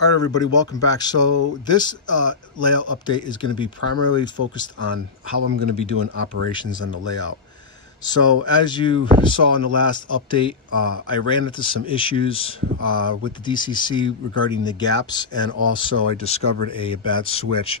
All right, everybody, welcome back. So this layout update is going to be primarily focused on how I'm going to be doing operations on the layout. So as you saw in the last update, I ran into some issues with the DCC regarding the gaps, and also I discovered a bad switch.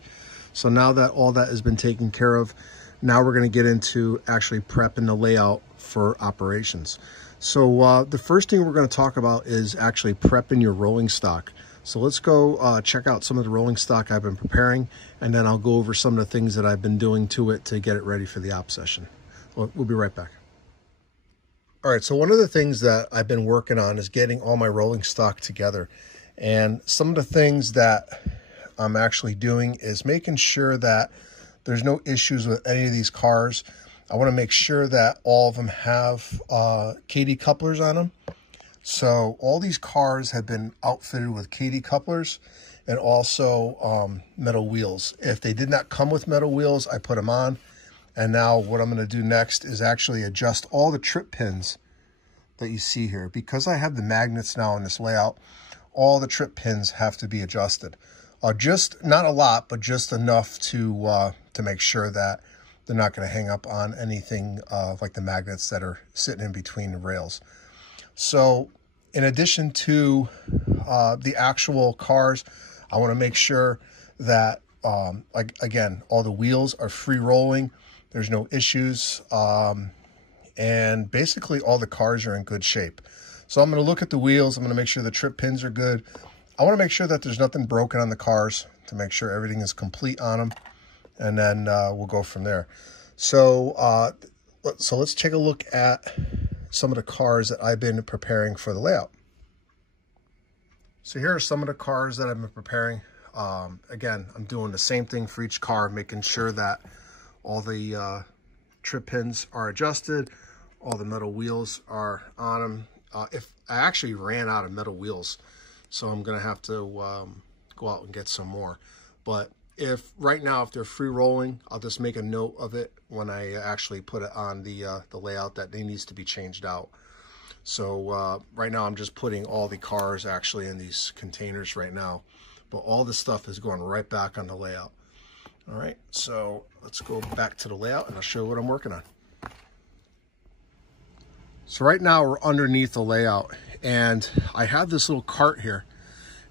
So now that all that has been taken care of, now we're going to get into actually prepping the layout for operations. So the first thing we're going to talk about is actually prepping your rolling stock. So let's go check out some of the rolling stock I've been preparing, and then I'll go over some of the things that I've been doing to it to get it ready for the op session. We'll be right back. All right, so one of the things that I've been working on is getting all my rolling stock together. And some of the things that I'm actually doing is making sure that there's no issues with any of these cars. I want to make sure that all of them have KD couplers on them. So all these cars have been outfitted with KD couplers and also metal wheels. If they did not come with metal wheels, I put them on. And now what I'm going to do next is actually adjust all the trip pins that you see here. Because I have the magnets now in this layout, all the trip pins have to be adjusted. Just not a lot, but just enough to make sure that they're not going to hang up on anything like the magnets that are sitting in between the rails. So in addition to the actual cars, I want to make sure that, like again, all the wheels are free rolling. There's no issues. And basically all the cars are in good shape. So I'm going to look at the wheels. I'm going to make sure the trip pins are good. I want to make sure that there's nothing broken on the cars to make sure everything is complete on them. And then we'll go from there. So, so let's take a look at some of the cars that I've been preparing for the layout. So here are some of the cars that I've been preparing. Again, I'm doing the same thing for each car, making sure that all the trip pins are adjusted, all the metal wheels are on them. If I actually ran out of metal wheels, so I'm going to have to go out and get some more. But if right now, if they're free rolling, I'll just make a note of it when I actually put it on the layout that they needs to be changed out. So right now I'm just putting all the cars actually in these containers right now, but all this stuff is going right back on the layout. All right, so let's go back to the layout and I'll show you what I'm working on. So right now we're underneath the layout, and I have this little cart here,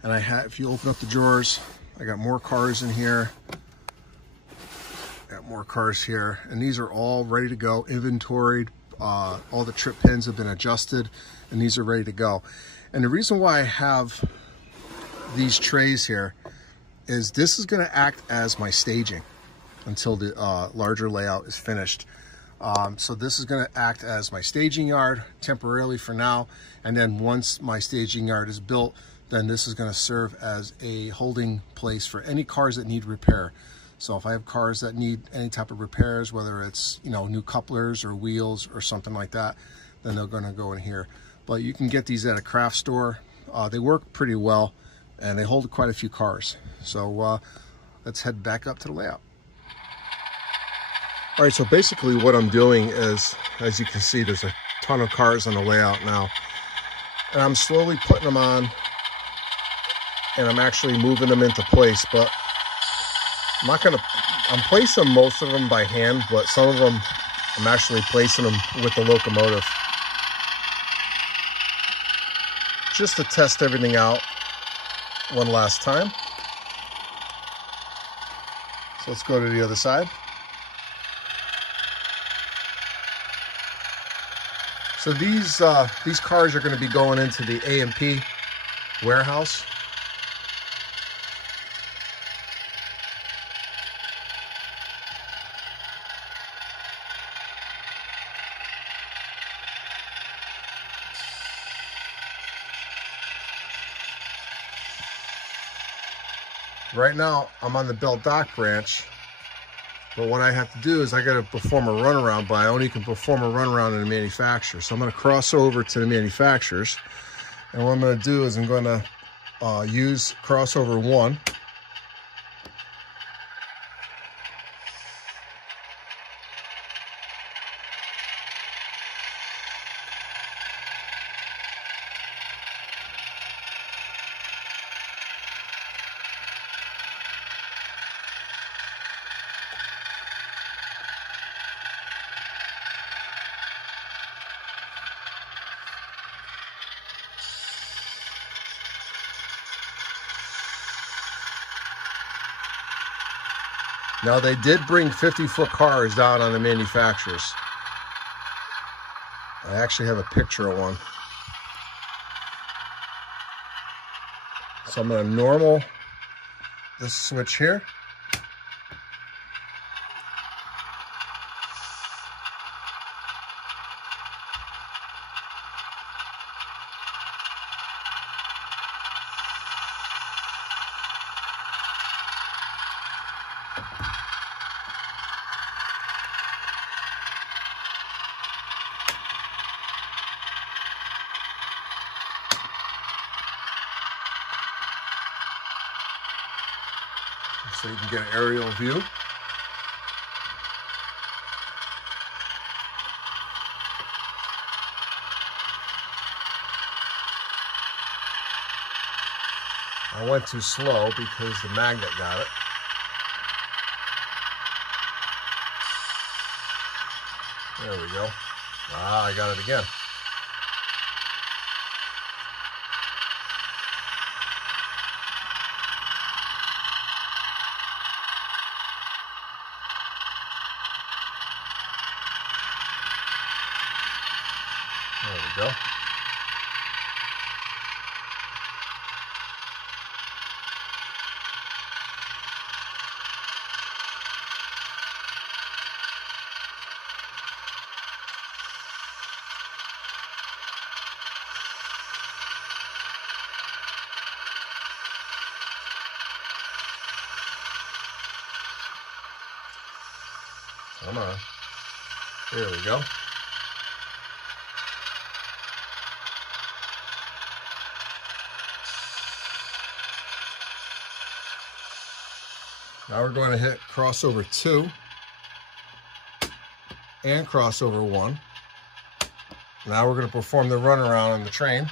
and if you open up the drawers, I got more cars in here. Got more cars here, and these are all ready to go, inventoried. All the trip pins have been adjusted, and these are ready to go. And the reason why I have these trays here is this is going to act as my staging until the larger layout is finished. So this is going to act as my staging yard temporarily for now, and then once my staging yard is built, then this is going to serve as a holding place for any cars that need repair. So if I have cars that need any type of repairs, whether it's, you know, new couplers or wheels or something like that, then they're going to go in here. But you can get these at a craft store. They work pretty well, and they hold quite a few cars. So let's head back up to the layout. All right, so basically what I'm doing is, as you can see, there's a ton of cars on the layout now. And I'm slowly putting them on, and I'm actually moving them into place. But I'm placing most of them by hand, but some of them I'm actually placing them with the locomotive, just to test everything out one last time. So let's go to the other side. So these cars are going to be going into the A&P warehouse. Right now, I'm on the Bell Dock branch, but what I have to do is I got to perform a runaround, but I only can perform a runaround in the manufacturer. So I'm going to cross over to the manufacturers, and what I'm going to do is I'm going to use crossover 1. Now they did bring 50-foot cars down on the manufacturers. I actually have a picture of one. So I'm going to normal this switch here. So you can get an aerial view. I went too slow because the magnet got it. There we go. Ah, I got it again. There we go. Come on. There we go. Now we're going to hit crossover 2 and crossover 1. Now we're going to perform the runaround on the train.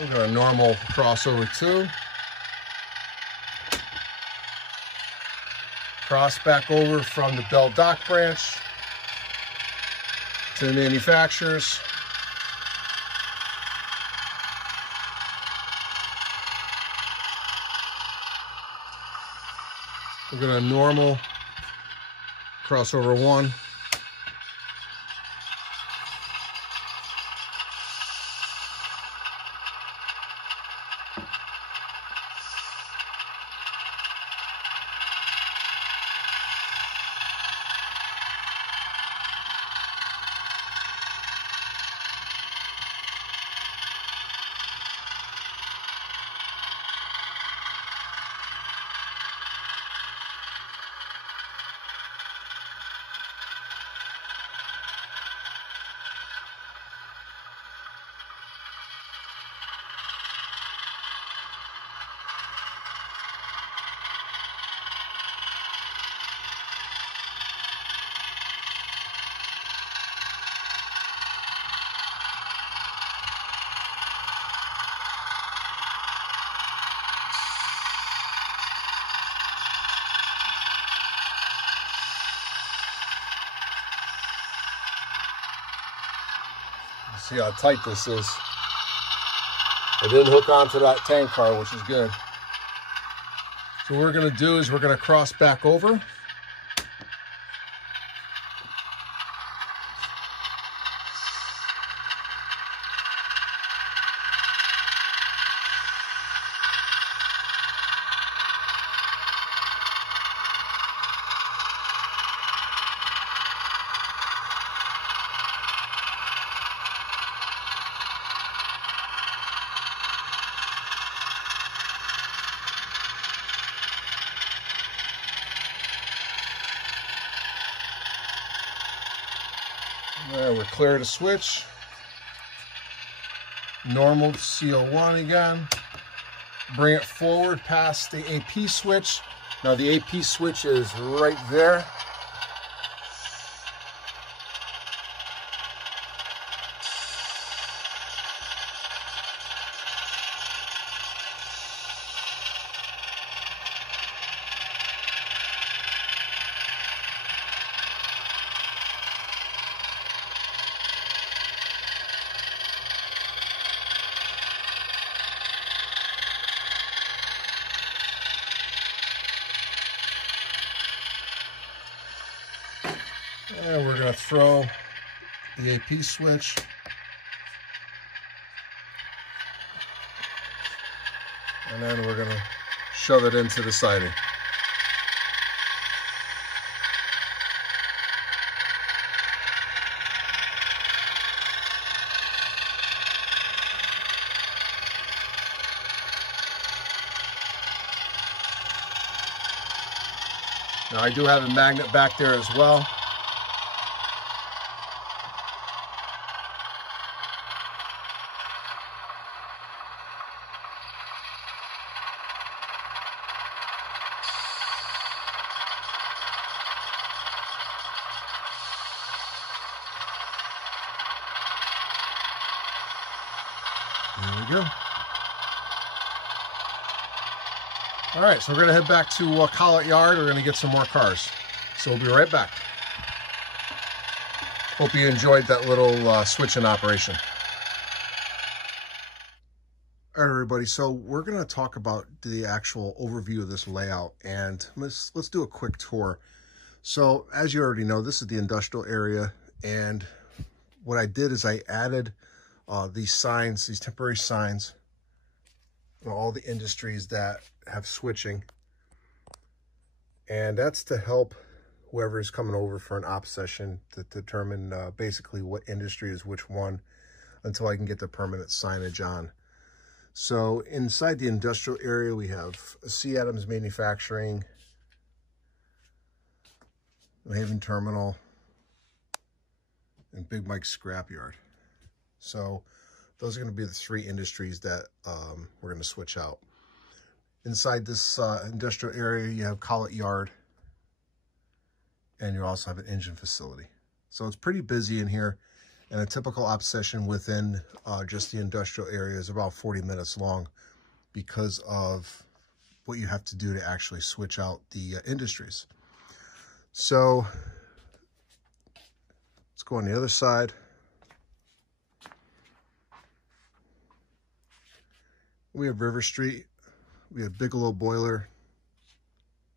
We're going to normal crossover 2. Cross back over from the Bell Dock branch to the manufacturers. We're going to normal crossover 1. See how tight this is. It didn't hook onto that tank car, which is good. So what we're going to do is we're going to cross back over. There, we're clear to switch. Normal CO1 again. Bring it forward past the AP switch. Now the AP switch is right there. throw the AP switch. And then we're going to shove it into the siding. Now I do have a magnet back there as well. There we go. All right, so we're gonna head back to Collett Yard. We're gonna get some more cars. So we'll be right back. Hope you enjoyed that little switching operation. All right, everybody, so we're gonna talk about the actual overview of this layout, and let's do a quick tour. So as you already know, this is the industrial area, and what I did is I added these signs, these temporary signs, all the industries that have switching, and that's to help whoever is coming over for an op session to determine basically what industry is which one until I can get the permanent signage on. So inside the industrial area, we have C. Adams Manufacturing, New Haven Terminal, and Big Mike's Scrapyard. So those are going to be the three industries that we're going to switch out. Inside this industrial area, you have Collett Yard, and you also have an engine facility. So it's pretty busy in here, and a typical op session within just the industrial area is about 40 minutes long because of what you have to do to actually switch out the industries. So let's go on the other side. We have River Street, we have Bigelow Boiler,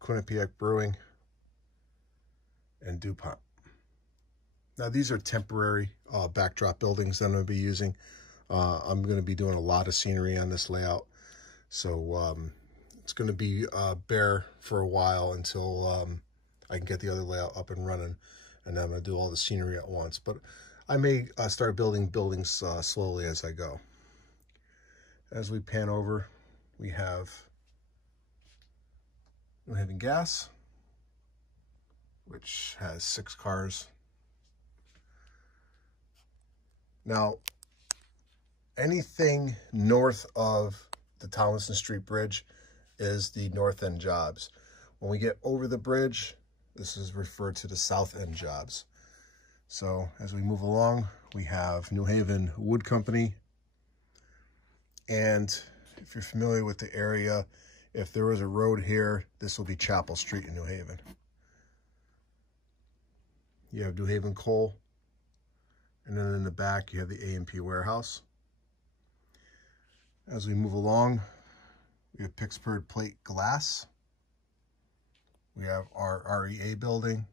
Quinnipiac Brewing, and DuPont. Now these are temporary backdrop buildings that I'm going to be using. I'm going to be doing a lot of scenery on this layout, so it's going to be bare for a while until I can get the other layout up and running, and then I'm going to do all the scenery at once. But I may start building buildings slowly as I go. As we pan over, we have New Haven Gas, which has 6 cars. Now, anything north of the Tomlinson Street Bridge is the North End jobs. When we get over the bridge, this is referred to the South End jobs. So as we move along, we have New Haven Wood Company. And if you're familiar with the area, if there was a road here, this will be Chapel Street in New Haven. You have New Haven Coal, and then in the back you have the A&P warehouse. As we move along, we have Pittsburgh Plate Glass. We have our REA building.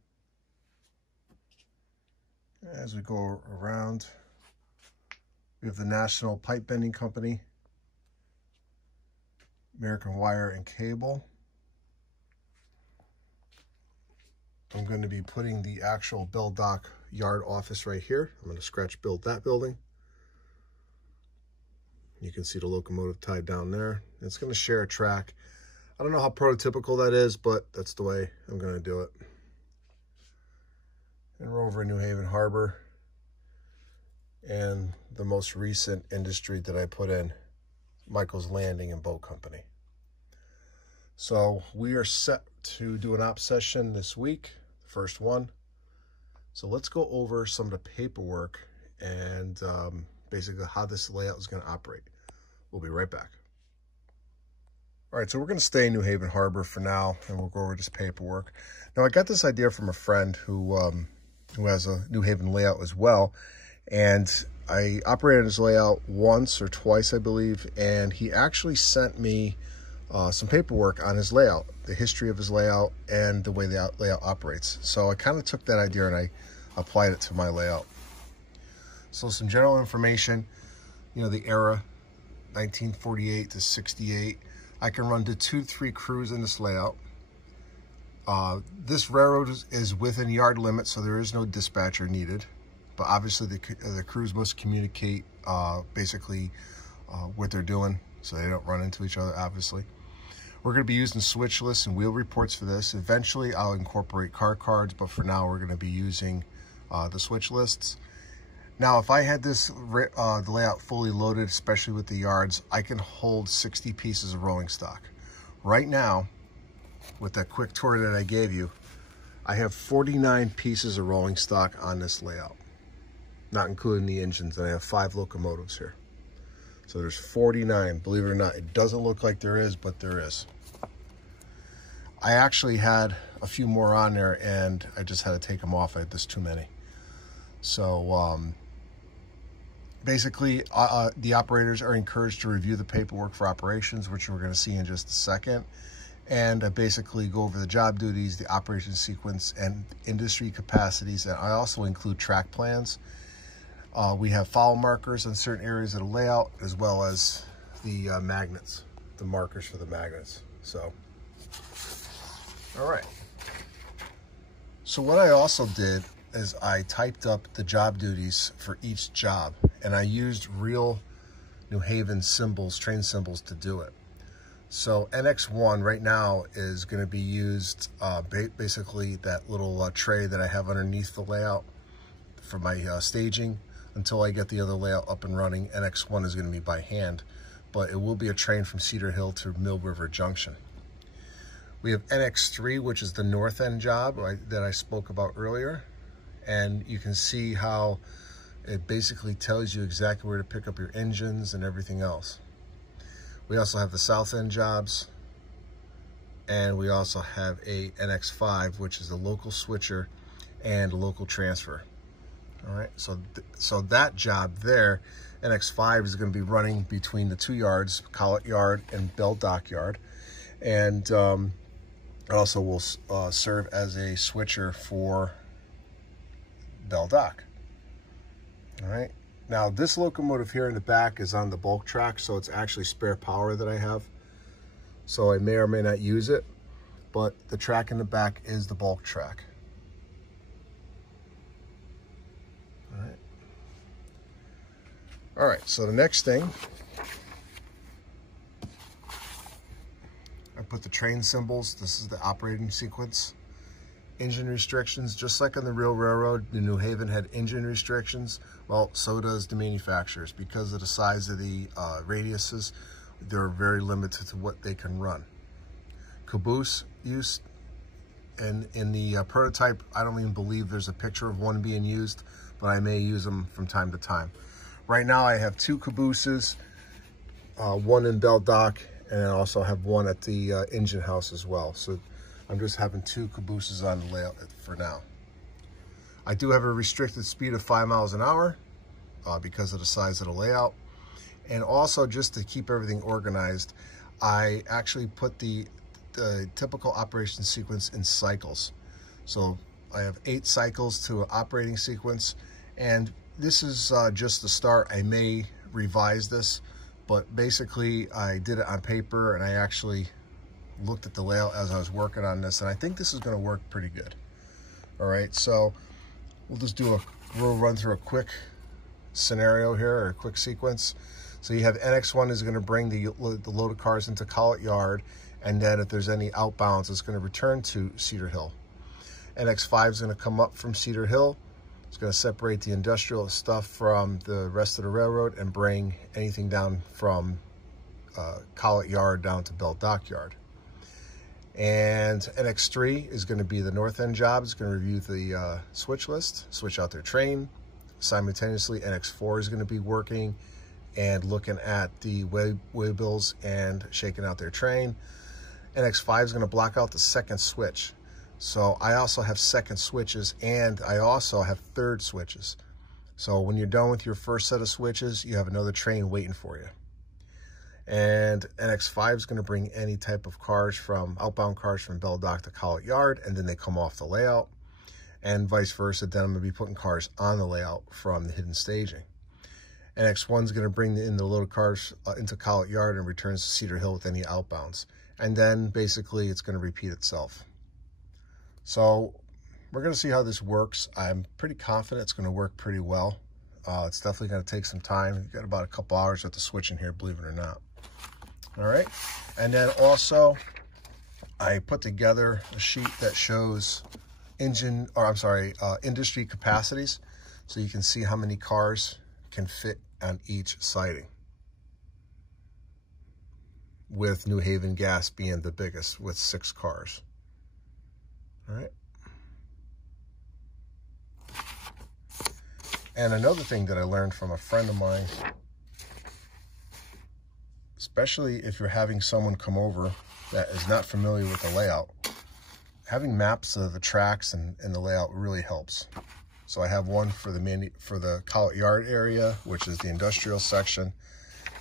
As we go around, we have the National Pipe Bending Company, American Wire and Cable. I'm going to be putting the actual Bill Dock yard office right here. I'm going to scratch build that building. You can see the locomotive tied down there. It's going to share a track. I don't know how prototypical that is, but that's the way I'm going to do it. And we're over in New Haven Harbor. And the most recent industry that I put in, Michael's Landing and Boat Company. So we are set to do an op session this week, the first one. So let's go over some of the paperwork and basically how this layout is going to operate. We'll be right back. All right, so we're going to stay in New Haven Harbor for now, and we'll go over this paperwork. Now, I got this idea from a friend who has a New Haven layout as well, and I operated his layout once or twice, I believe, and he actually sent me some paperwork on his layout, the history of his layout, and the way the layout operates. So I kind of took that idea and applied it to my layout. So some general information, you know, the era, 1948 to 68. I can run to 2-3 crews in this layout. This railroad is within yard limit, so there is no dispatcher needed. But obviously the crews must communicate basically what they're doing so they don't run into each other, obviously. We're going to be using switch lists and wheel reports for this. Eventually I'll incorporate car cards, but for now we're going to be using the switch lists. Now, if I had this the layout fully loaded, especially with the yards, I can hold 60 pieces of rolling stock. Right now, with that quick tour that I gave you, I have 49 pieces of rolling stock on this layout, not including the engines, and I have 5 locomotives here. So there's 49, believe it or not. It doesn't look like there is, but there is. I actually had a few more on there, and I just had to take them off. I had just too many. So basically, the operators are encouraged to review the paperwork for operations, which we're going to see in just a second, and basically go over the job duties, the operation sequence, and industry capacities. And I also include track plans. We have follow markers on certain areas of the layout, as well as the magnets, the markers for the magnets. So, all right. So what I also did is I typed up the job duties for each job, and I used real New Haven symbols, train symbols, to do it. So NX1 right now is going to be used, basically that little tray that I have underneath the layout for my staging. Until I get the other layout up and running, NX1 is going to be by hand, but it will be a train from Cedar Hill to Mill River Junction. We have NX3, which is the north end job that I spoke about earlier, and you can see how it basically tells you exactly where to pick up your engines and everything else. We also have the south end jobs, and we also have a NX5, which is the local switcher and local transfer. All right, so that job there, NX5, is going to be running between the 2 yards, Collett Yard and Bell Dock Yard, and also will serve as a switcher for Bell Dock. All right, now this locomotive here in the back is on the bulk track, so it's actually spare power that I have. So I may or may not use it, but the track in the back is the bulk track. All right, so the next thing, I put the train symbols. This is the operating sequence. Engine restrictions, just like on the real railroad, the New Haven had engine restrictions. Well, so does the manufacturers. Because of the size of the radiuses, they're very limited to what they can run. Caboose use, and in the prototype, I don't even believe there's a picture of one being used, but I may use them from time to time. Right now I have 2 cabooses, one in Bell Dock, and I also have one at the engine house as well. So I'm just having 2 cabooses on the layout for now. I do have a restricted speed of 5 miles an hour because of the size of the layout. And also, just to keep everything organized, I actually put the typical operation sequence in cycles. So I have 8 cycles to an operating sequence, and this is just the start. I may revise this, but basically I did it on paper, and I actually looked at the layout as I was working on this, and I think this is going to work pretty good. All right, so we'll just we'll run through a quick scenario here, or a quick sequence. So you have NX1 is going to bring the loaded cars into Collett Yard, and then if there's any outbounds, it's going to return to Cedar Hill. NX5 is going to come up from Cedar Hill. It's going to separate the industrial stuff from the rest of the railroad and bring anything down from Collett Yard down to Bell Dock Yard. And NX3 is going to be the north end job. It's going to review the switch list, switch out their train. Simultaneously, NX4 is going to be working and looking at the waybills and shaking out their train. NX5 is going to block out the second switch. So I also have second switches, and I also have third switches. So when you're done with your first set of switches, you have another train waiting for you. And NX5 is going to bring any type of cars outbound cars from Bell Dock to Collett Yard, and then they come off the layout. and vice versa. Then I'm going to be putting cars on the layout from the hidden staging. NX1 is going to bring in the loaded cars into Collett Yard and returns to Cedar Hill with any outbounds. And then basically it's going to repeat itself. So we're going to see how this works. I'm pretty confident it's going to work pretty well. It's definitely going to take some time. You've got about a couple hours with the switch in here, believe it or not. All right. And then also I put together a sheet that shows industry capacities. So you can see how many cars can fit on each siding, with New Haven Gas being the biggest with 6 cars. All right. And another thing that I learned from a friend of mine, especially if you're having someone come over that is not familiar with the layout, having maps of the tracks and the layout really helps. So I have one for the Collett Yard area, which is the industrial section.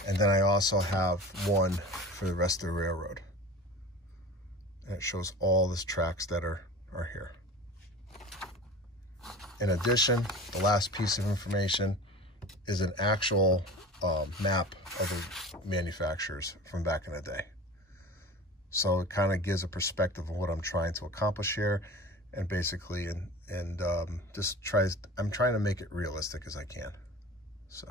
And then I also have one for the rest of the railroad. And it shows all the tracks that are here. In addition, the last piece of information is an actual map of the manufacturers from back in the day. So it kind of gives a perspective of what I'm trying to accomplish here. And basically, I'm trying to make it realistic as I can. So,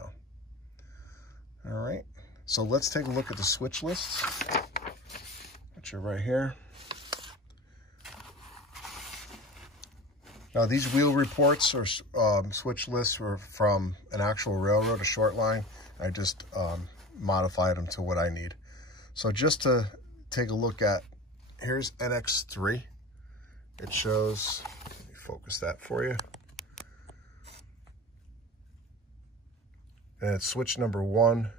all right. So let's take a look at the switch lists, which are right here. Now these wheel reports or switch lists were from an actual railroad, a short line. I just modified them to what I need. So just to take a look at, here's NX3. It shows, let me focus that for you. And it's switch number 1,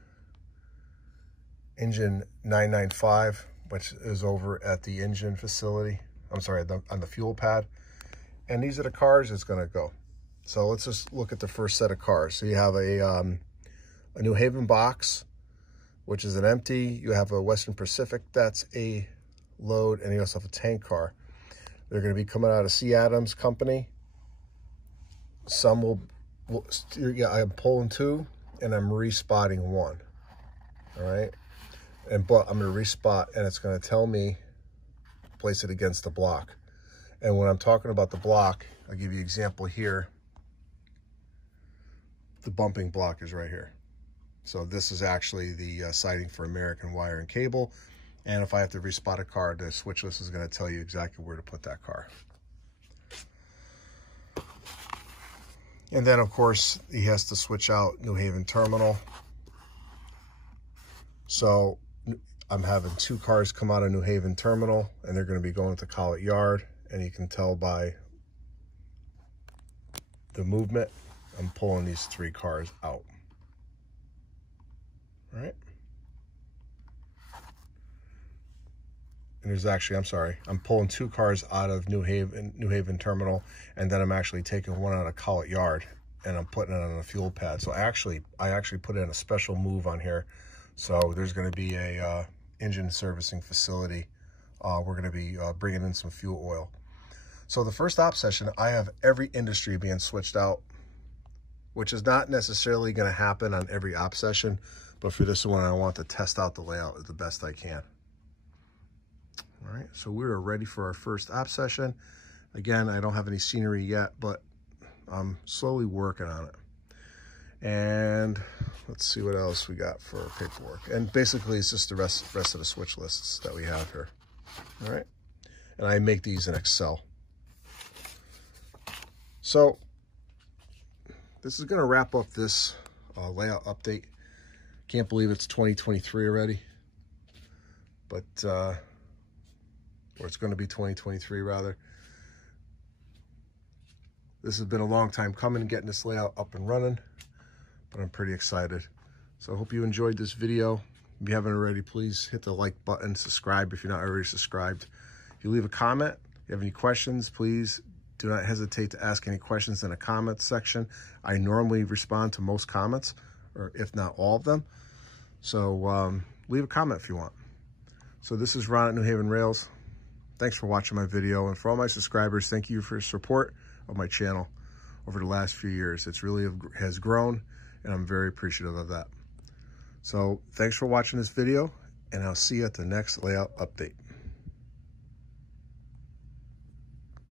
engine 995, which is over at the engine facility. I'm sorry, on the fuel pad. And these are the cars it's going to go. So let's just look at the first set of cars. So you have a New Haven box, which is an empty. You have a Western Pacific, that's a load, and you also have a tank car. They're going to be coming out of C. Adams Company. Some will yeah, I'm pulling 2 and I'm respotting 1. All right. But I'm going to respot and it's going to tell me, place it against the block. And when I'm talking about the block, I'll give you an example here. The bumping block is right here. So this is actually the siding for American Wire and Cable. And if I have to respot a car, the switch list is going to tell you exactly where to put that car. And then, of course, he has to switch out New Haven Terminal. So I'm having 2 cars come out of New Haven Terminal, and they're going to be going to Collett Yard. And you can tell by the movement, I'm pulling these 3 cars out. All right. And there's actually, I'm pulling 2 cars out of New Haven Terminal, and then I'm actually taking one out of Collett Yard, and I'm putting it on a fuel pad. So I actually put in a special move on here. So there's going to be a engine servicing facility. We're going to be bringing in some fuel oil. So the first op session, I have every industry being switched out, which is not necessarily going to happen on every op session, but for this one, I want to test out the layout the best I can. All right, so we're ready for our first op session. Again, I don't have any scenery yet, but I'm slowly working on it. And let's see what else we got for paperwork. And basically, it's just the rest of the switch lists that we have here. All right, and I make these in Excel. So this is going to wrap up this layout update. Can't believe it's 2023 already, but or it's going to be 2023 rather. This has been a long time coming, getting this layout up and running, but I'm pretty excited. So I hope you enjoyed this video. If you haven't already, please hit the like button, subscribe if you're not already subscribed. If you leave a comment, if you have any questions, please do not hesitate to ask any questions in the comments section. I normally respond to most comments, or if not all of them. So leave a comment if you want. So this is Ron at New Haven Rails. Thanks for watching my video. And for all my subscribers, thank you for your support. of my channel over the last few years. It's really has grown, and I'm very appreciative of that. So thanks for watching this video, and I'll see you at the next layout update.